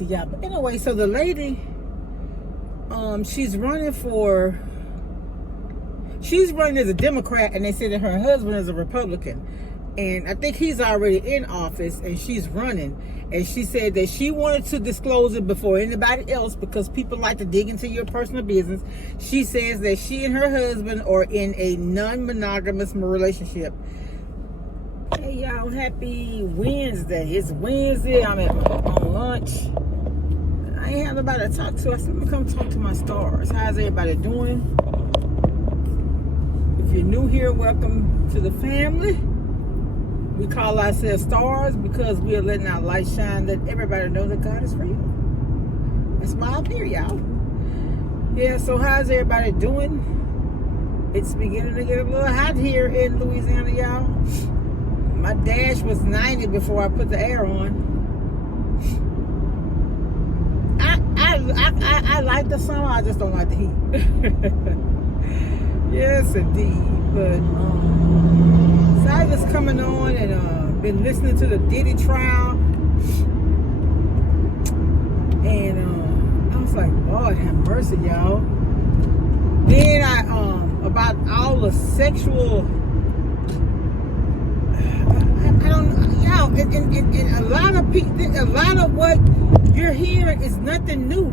Yeah, but anyway, so the lady, she's running as a Democrat, and they say that her husband is a Republican. And I think he's already in office, and she's running. And she said that she wanted to disclose it before anybody else because people like to dig into your personal business. She says that she and her husband are in a non-monogamous relationship. Hey, y'all, happy Wednesday. It's Wednesday. I'm on lunch. I ain't have nobody to talk to. I said, I'm going to come talk to my stars. How's everybody doing? If you're new here, welcome to the family. We call ourselves stars because we are letting our light shine, that everybody knows that God is real. That's why I'm here, y'all. Yeah, so how's everybody doing? It's beginning to get a little hot here in Louisiana, y'all. My dash was 90 before I put the air on. I like the summer, I just don't like the heat. Yes, indeed. But so I was coming on and been listening to the Diddy trial, and I was like, Lord have mercy, y'all. Then I about all the sexual, I don't know, y'all, and a lot of people, a lot of what you're hearing is nothing new.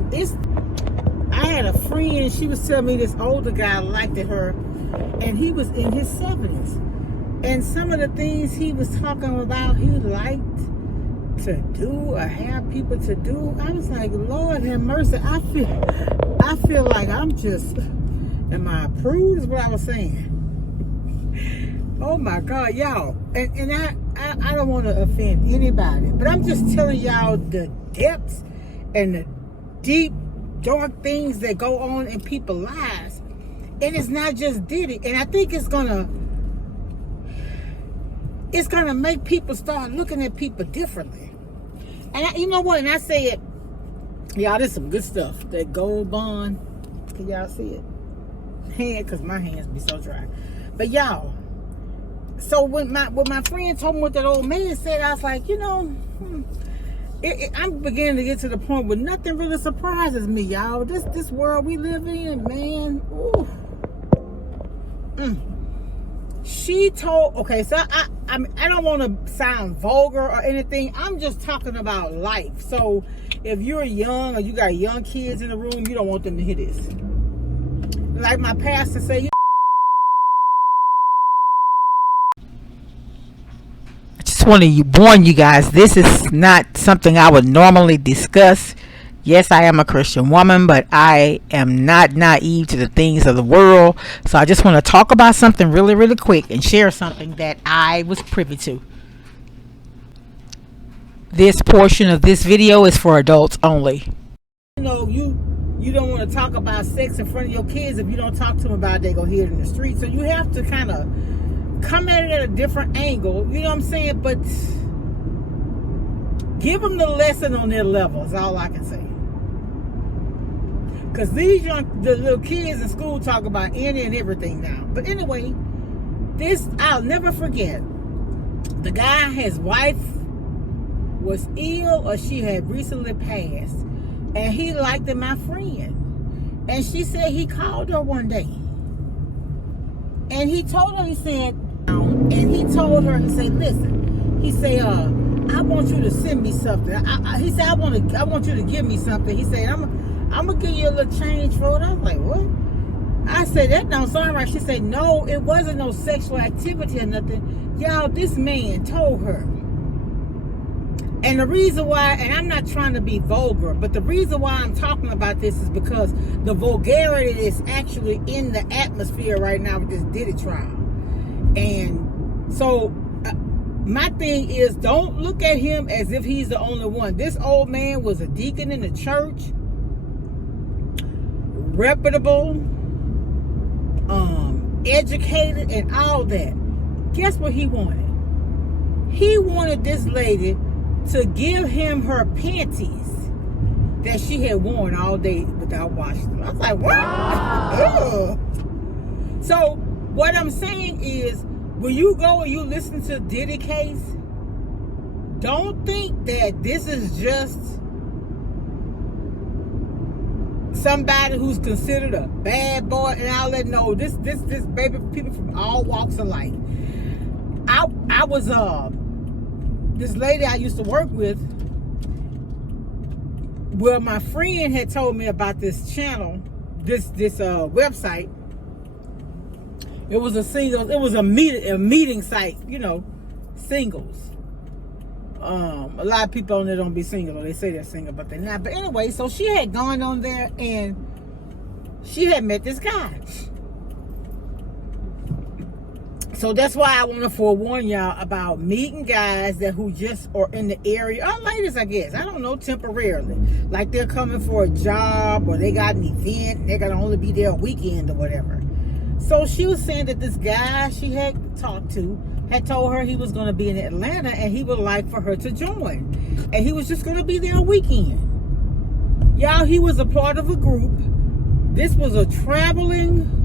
I had a friend, she was telling me this older guy liked her, and he was in his 70s. And some of the things he was talking about he liked to do or have people to do, I was like, Lord have mercy. I feel like I'm just, am I approved is what I was saying. Oh my God, y'all. And I don't want to offend anybody, but I'm just telling y'all the depths and the deep, dark things that go on in people's lives. And it's not just Diddy. And I think it's gonna make people start looking at people differently. And you know what? And I say it, y'all, there's some good stuff. That gold bond, can y'all see it? Because my hands be so dry. But y'all, so when my friend told me what that old man said, I was like, you know, I'm beginning to get to the point where nothing really surprises me, y'all. This world we live in, man. Ooh. She told, okay, so I don't want to sound vulgar or anything. I'm just talking about life. So if you're young or you got young kids in the room, you don't want them to hear this. Like my pastor say, I just want to warn you guys, this is not something I would normally discuss. Yes, I am a Christian woman, but I am not naive to the things of the world. So I just want to talk about something really, really quick and share something that I was privy to. This portion of this video is for adults only. You know, you don't want to talk about sex in front of your kids. If you don't talk to them about it, they're going to hear it in the street. So you have to kind of come at it at a different angle. You know what I'm saying? But give them the lesson on their level is all I can say. Because the little kids in school talk about any and everything now. But anyway, this, I'll never forget. The guy, his wife was ill or she had recently passed. And he liked my friend. And she said he called her one day. And he told her, he said, and he told her, he said, listen, he said, I want you to send me something. He said, I want you to give me something. He said, I'm going to give you a little change for it. I was like, what? I said, that don't sound right. She said, no, it wasn't no sexual activity or nothing. Y'all, this man told her. And the reason why, and I'm not trying to be vulgar, but the reason why I'm talking about this is because the vulgarity is actually in the atmosphere right now with this Diddy trial. And so my thing is, don't look at him as if he's the only one. This old man was a deacon in the church. Reputable, educated, and all that. Guess what he wanted? He wanted this lady to give him her panties that she had worn all day without washing them. I was like, what? So what I'm saying is, when you go and you listen to Diddy case, don't think that this is just somebody who's considered a bad boy and all that. No, this baby, people from all walks of life. I was this lady I used to work with. Well, my friend had told me about this channel, this website. It was a meeting site, you know, singles. A lot of people on there don't be single, or they say they're single, but they're not. But anyway, so she had gone on there and she had met this guy. So that's why I want to forewarn y'all about meeting guys who just are in the area, or ladies, I guess, I don't know, temporarily. Like they're coming for a job, or they got an event, and they're going to only be there a weekend or whatever. So she was saying that this guy she had talked to had told her he was going to be in Atlanta and he would like for her to join. And he was just going to be there a weekend. Y'all, he was a part of a group. This was a traveling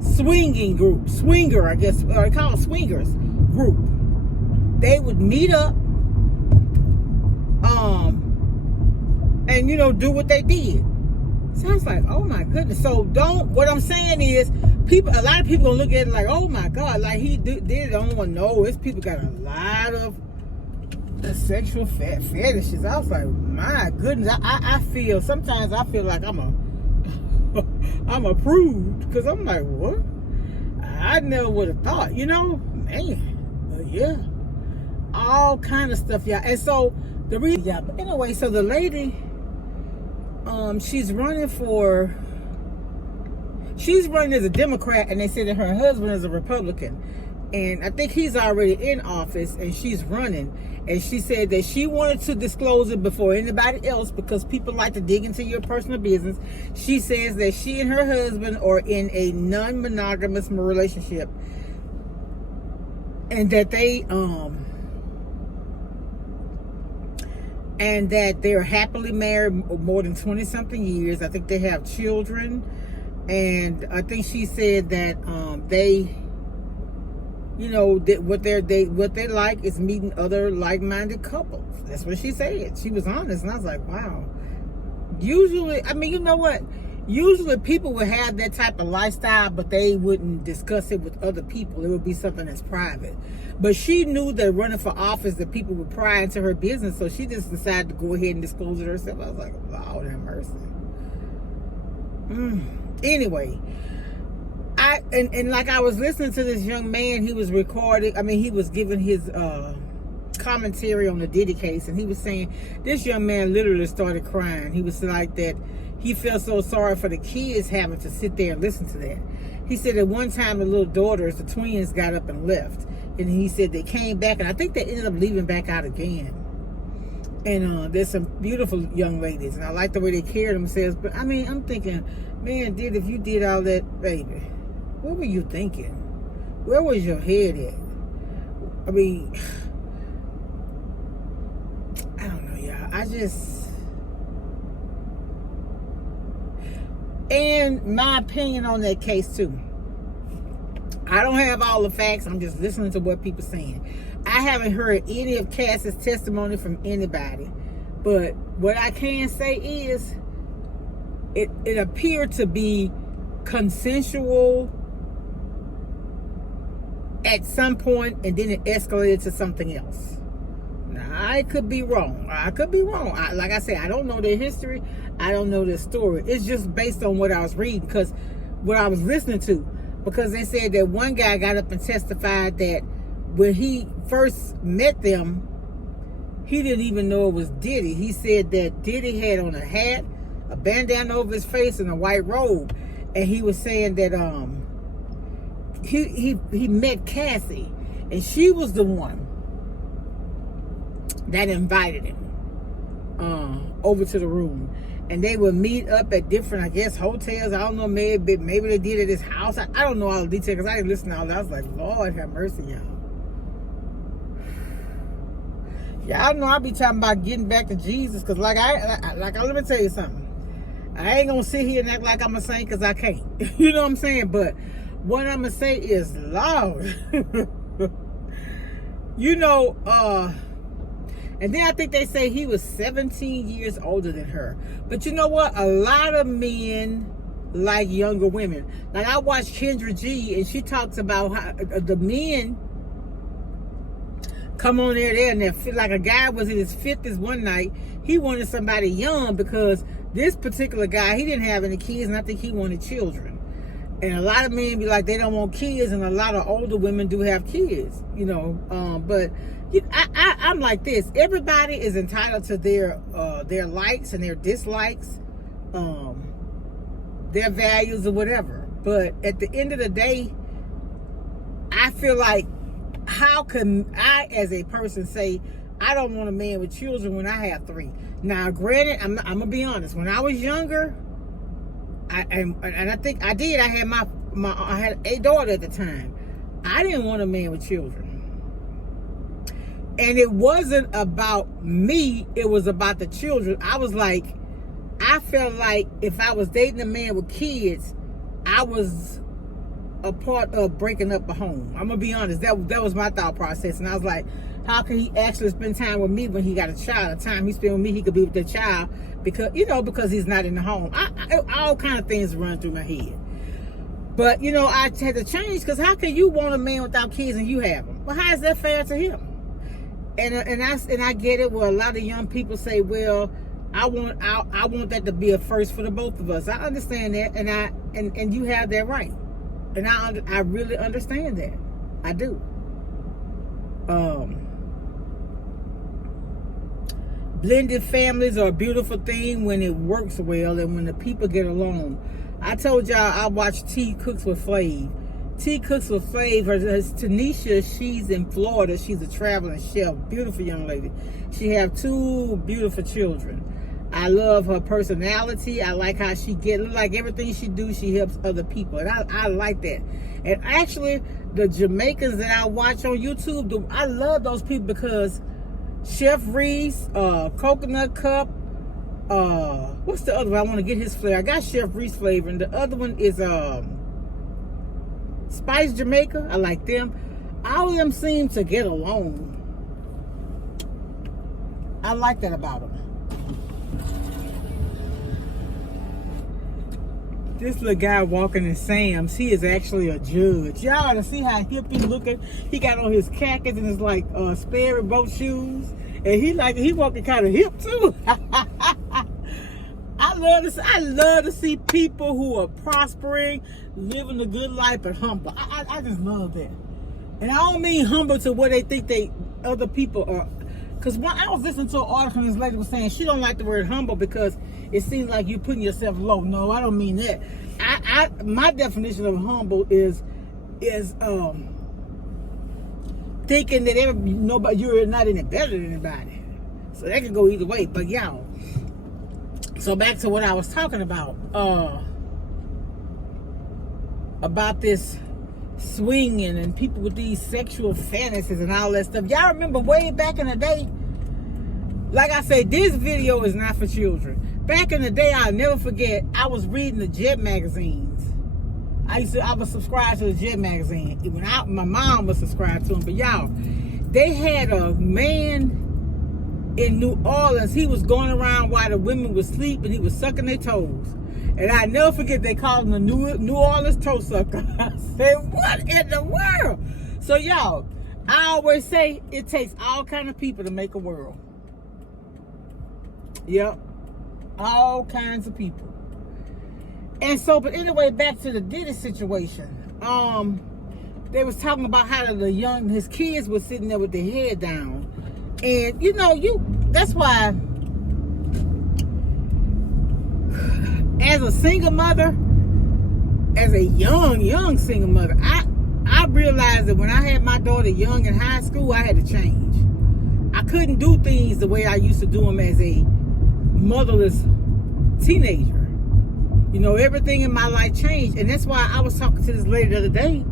swinging group. Swinger, I guess, or they call it swingers group. They would meet up and, you know, do what they did. So I was like, oh my goodness. So what I'm saying is, a lot of people gonna look at it like, oh my God, like he did it. I don't want to know. This people got a lot of sexual fetishes. I was like, my goodness. Sometimes I feel like I'm a prude, because I'm like, what? I never would have thought, you know, man. But yeah, all kind of stuff, y'all. And so the reason, yeah. But anyway, so the lady, she's running as a Democrat, and they say that her husband is a Republican, and I think he's already in office, and she's running. And she said that she wanted to disclose it before anybody else because people like to dig into your personal business. She says that she and her husband are in a non-monogamous relationship, and that they're happily married more than 20-something years. I think they have children. And I think she said that they, you know, that what they like is meeting other like-minded couples. That's what she said. She was honest, and I was like, wow. Usually, I mean, you know what? Usually people would have that type of lifestyle, but they wouldn't discuss it with other people. It would be something that's private. But she knew that running for office, that people would pry into her business, so she just decided to go ahead and disclose it herself. I was like, Lord have mercy. Anyway, and like I was listening to this young man, he was recording, he was giving his commentary on the Diddy case, and he was saying this young man literally started crying. He was like that he felt so sorry for the kids having to sit there and listen to that. He said at one time the little daughters, the twins, got up and left, and he said they came back, and I think they ended up leaving back out again. And there's some beautiful young ladies, and I like the way they carry themselves. But I'm thinking, man, if you did all that, baby, what were you thinking? Where was your head at? I don't know, y'all. And my opinion on that case too, I don't have all the facts. I'm just listening to what people are saying. I haven't heard any of Cass's testimony from anybody, but what I can say is it appeared to be consensual at some point, and then it escalated to something else. Now, I could be wrong. Like I said, I don't know their history. I don't know their story. It's just based on what I was reading, because what I was listening to, because they said that one guy got up and testified that when he first met them, he didn't even know it was Diddy. He said that Diddy had on a hat, a bandana over his face, and a white robe. And he was saying that he met Cassie, and she was the one that invited him over to the room. And they would meet up at different, I guess, hotels. I don't know, maybe they did at his house. I don't know all the details, because I didn't listen to all that. I was like, Lord have mercy, y'all. Y'all know I be talking about getting back to Jesus, because let me tell you something. I ain't gonna sit here and act like I'm a saint, because I can't. You know what I'm saying? But what I'm gonna say is, Lord, you know, And then I think they say he was 17 years older than her. But you know what? A lot of men like younger women. Like I watched Kendra G, and she talks about how the men come on there and they feel like a guy was in his 50s one night. He wanted somebody young because this particular guy, he didn't have any kids, and I think he wanted children. And a lot of men be like, they don't want kids, and a lot of older women do have kids, you know. But I'm like this. Everybody is entitled to their likes and their dislikes, their values or whatever. But at the end of the day, I feel like, how can I, as a person, say I don't want a man with children when I have 3? Now, granted, I'm gonna be honest. When I was younger, and I think I did. I had a daughter at the time. I didn't want a man with children, and it wasn't about me. It was about the children. I felt like if I was dating a man with kids, I was a part of breaking up a home. I'm gonna be honest. That was my thought process, and I was like, how can he actually spend time with me when he got a child? The time he spent with me, he could be with the child because he's not in the home. All kind of things run through my head. But I had to change, because how can you want a man without kids and you have them? Well, how is that fair to him? And I get it. Where a lot of young people say, well, I want that to be a first for the both of us. I understand that, and you have that right, and I really understand that. I do. Blended families are a beautiful thing when it works well and when the people get along. I told y'all I watched T Cooks with Flav. T Cooks with Flav. Her Tanisha, she's in Florida. She's a traveling chef. Beautiful young lady. She have 2 beautiful children. I love her personality. I like how she like everything she do, she helps other people. And I like that. And actually, the Jamaicans that I watch on YouTube, I love those people because Chef Reese, Coconut Cup, what's the other one? I want to get his flavor. I got Chef Reese flavor, and the other one is Spice Jamaica. I like them. All of them seem to get along. I like that about them. This little guy walking in Sam's, he is actually a judge. Y'all ought to see how hip he looking. He got on his khakis and his like Sperry boat shoes, and he walking kind of hip too. I love to see people who are prospering, living a good life, and humble. I just love that. And I don't mean humble to where they think other people are. Because when I was listening to an article, and this lady was saying she don't like the word humble because it seems like you're putting yourself low. No, I don't mean that. My definition of humble is thinking that you're not any better than anybody. So that can go either way. But y'all, so back to what I was talking about this swinging and people with these sexual fantasies and all that stuff. Y'all remember way back in the day? Like I said, this video is not for children. Back in the day, I'll never forget, I was reading the Jet magazines. I was subscribed to the Jet magazine. My mom was subscribed to them. But y'all, they had a man in New Orleans. He was going around while the women were asleep and he was sucking their toes. And I never forget, they called him the New Orleans toe sucker. I said, what in the world? So y'all, I always say it takes all kind of people to make a world. Yep. All kinds of people. And so, but anyway, back to the Diddy situation. They was talking about how his kids were sitting there with their head down. And that's why, as a single mother, as a young single mother, I realized that when I had my daughter young in high school, I had to change. I couldn't do things the way I used to do them as a motherless teenager. Everything in my life changed. And that's why I was talking to this lady the other day,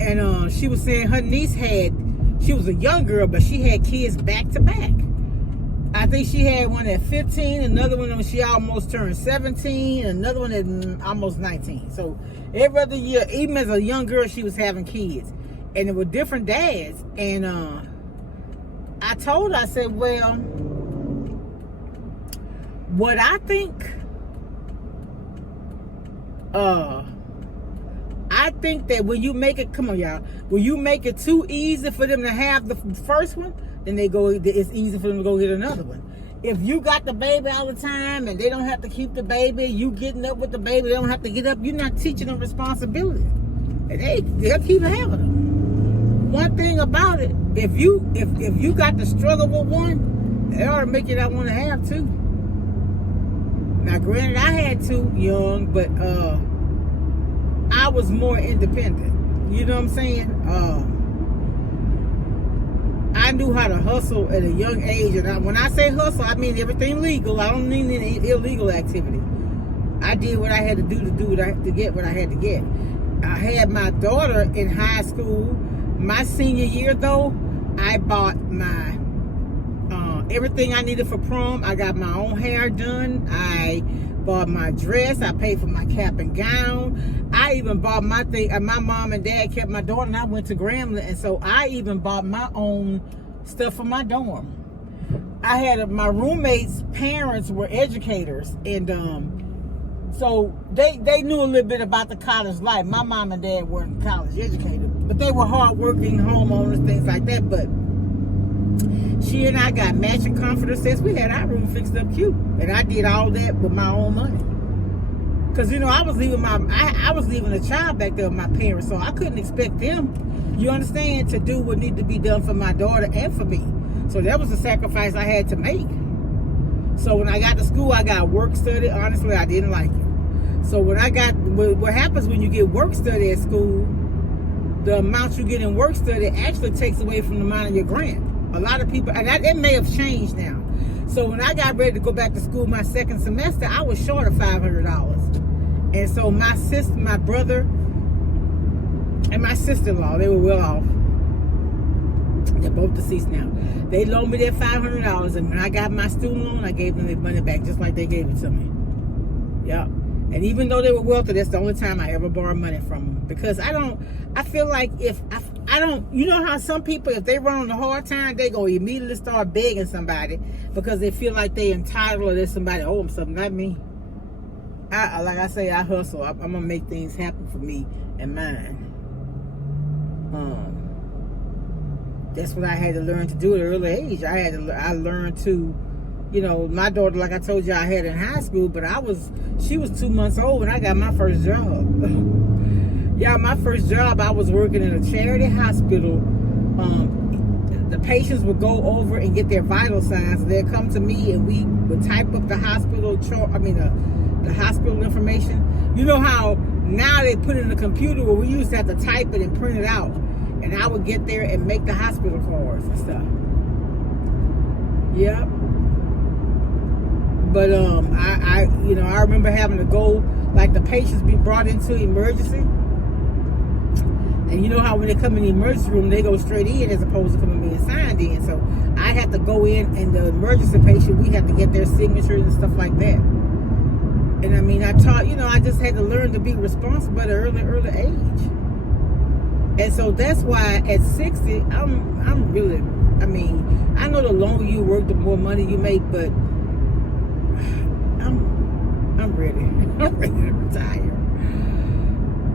and she was saying her niece she was a young girl, but she had kids back to back. I think she had one at 15, another one when she almost turned 17, another one at almost 19. So every other year, even as a young girl, she was having kids. And it were different dads. And I told her, I said, well, what I think, I think that when you make it, come on y'all, when you make it too easy for them to have the first one, then it's easy for them to go get another one. If you got the baby all the time and they don't have to keep the baby, you getting up with the baby, they don't have to get up, you're not teaching them responsibility. And they'll keep having them. One thing about it, if you got to struggle with one, they ought to make you not want to have two. Now granted, I had two young, but I was more independent. You know what I'm saying? I knew how to hustle at a young age, and when I say hustle, I mean everything legal. I don't mean any illegal activity. I did what I had to do to get what I had to get. I had my daughter in high school. My senior year, though, I bought my everything I needed for prom. I got my own hair done. I bought my dress. I paid for my cap and gown. I even bought my thing. My mom and dad kept my daughter, and I went to Grambling, and so I even bought my own stuff for my dorm. I had my roommates' parents were educators, and so they knew a little bit about the college life. My mom and dad weren't college educated, but they were hardworking homeowners, things like that. But she and I got matching comforter sets. We had our room fixed up cute, and I did all that with my own money. Cause you know I was leaving a child back there with my parents, so I couldn't expect them, you understand, to do what needed to be done for my daughter and for me. So that was a sacrifice I had to make. So when I got to school, I got work study. Honestly, I didn't like it. So what happens when you get work study at school, the amount you get in work study actually takes away from the amount of your grant. A lot of people, and it may have changed now. So when I got ready to go back to school my second semester, I was short of $500. And so my sister, my brother, and my sister-in-law, they were well off. They're both deceased now. They loaned me that $500, and when I got my student loan, I gave them their money back just like they gave it to me. Yeah. And even though they were wealthy, that's the only time I ever borrowed money from them. Because I feel like you know how some people, if they run on a hard time, they go immediately start begging somebody because they feel like they entitled or there's somebody owe them something. Not me. Like I say, I hustle. I'm going to make things happen for me and mine. That's what I had to learn to do at an early age. I learned to, you know, my daughter, like I told you, I had in high school, but she was 2 months old when I got my first job. Yeah, my first job, I was working in a charity hospital. The patients would go over and get their vital signs. They'd come to me, and we would type up the hospital the hospital information. You know how now they put it in the computer, where we used to have to type it and print it out. And I would get there and make the hospital cards and stuff. Yeah. But I remember having to go, like the patients be brought into emergency. And you know how when they come in the emergency room, they go straight in as opposed to coming being signed in. So I had to go in, and the emergency patient, we had to get their signatures and stuff like that. And I mean, I just had to learn to be responsible at an early age. And so that's why at 60, I'm really, I mean, I know the longer you work, the more money you make, but I'm ready. I'm ready to retire.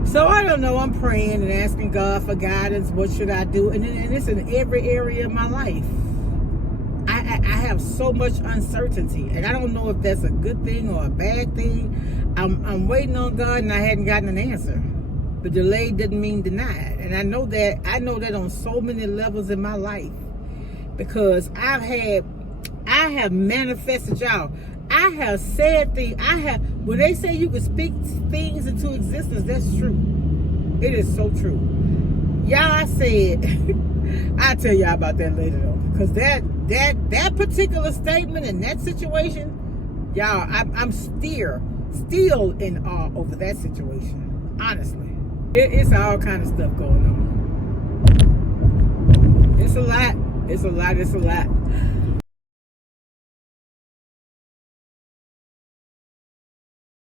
So I don't know. I'm praying and asking God for guidance. What should I do? And it's in every area of my life. I have so much uncertainty, and I don't know if that's a good thing or a bad thing. I'm waiting on God, and I hadn't gotten an answer. But delayed doesn't mean denied. And I know that on so many levels in my life. Because I have manifested, y'all. I have said things. When they say you can speak things into existence, that's true. It is so true. Y'all, I said, I'll tell y'all about that later though. Because that particular statement in that situation, y'all, I'm still in awe over that situation. Honestly. It's all kind of stuff going on. It's a lot.